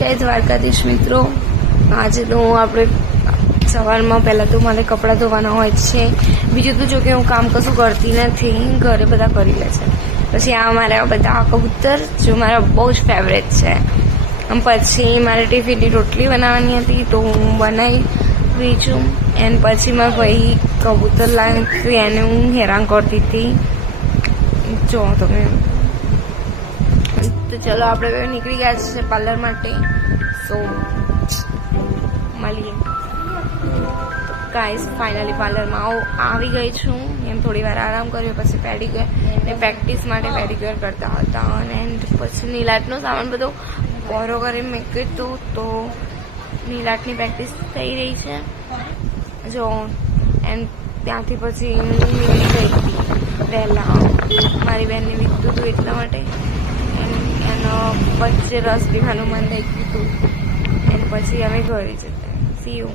જય દ્વારકાધીશ મિત્રો, આજે તો આપણે સવારમાં પહેલાં તો મારે કપડાં ધોવાના હોય છે. બીજું તો જો કે હું કામ કશું કરતી નથી, ઘરે બધા કરી લે છે. પછી આ મારા બધા કબૂતર જો મારા બહુ જ ફેવરેટ છે. પછી મારે ટિફિનની રોટલી બનાવવાની હતી તો હું બનાવી રહી છું. એન્ડ પછી મારા ભાઈ કબૂતર લાવી એને હું હેરાન કરતી હતી. જો તમે તો ચલો આપણે નીકળી ગયા છે પાર્લર માટે. સો મળીએ. ગાઈસ ફાઇનલી પાર્લરમાં આવી ગઈ છું. એમ થોડી વાર આરામ કર્યો, પછી પેડિક્યોર ને પ્રેક્ટિસ માટે પેડિક્યોર કરતા હતા. અને પછી નીલાટનો સામાન બધો પહોરો કરી મેં કીધું તો નીલાટની પ્રેક્ટિસ થઈ રહી છે. જો એન્ડ ત્યાંથી પછી હું નીકળી ગઈ હતી વહેલા, મારી બહેનને વીકતું હતું એટલા માટે. એનો વચ્ચે રસ પીવાનું મન થઈ ગયું હતું. એન્ડ પછી અમે ઘરે જતા. C you.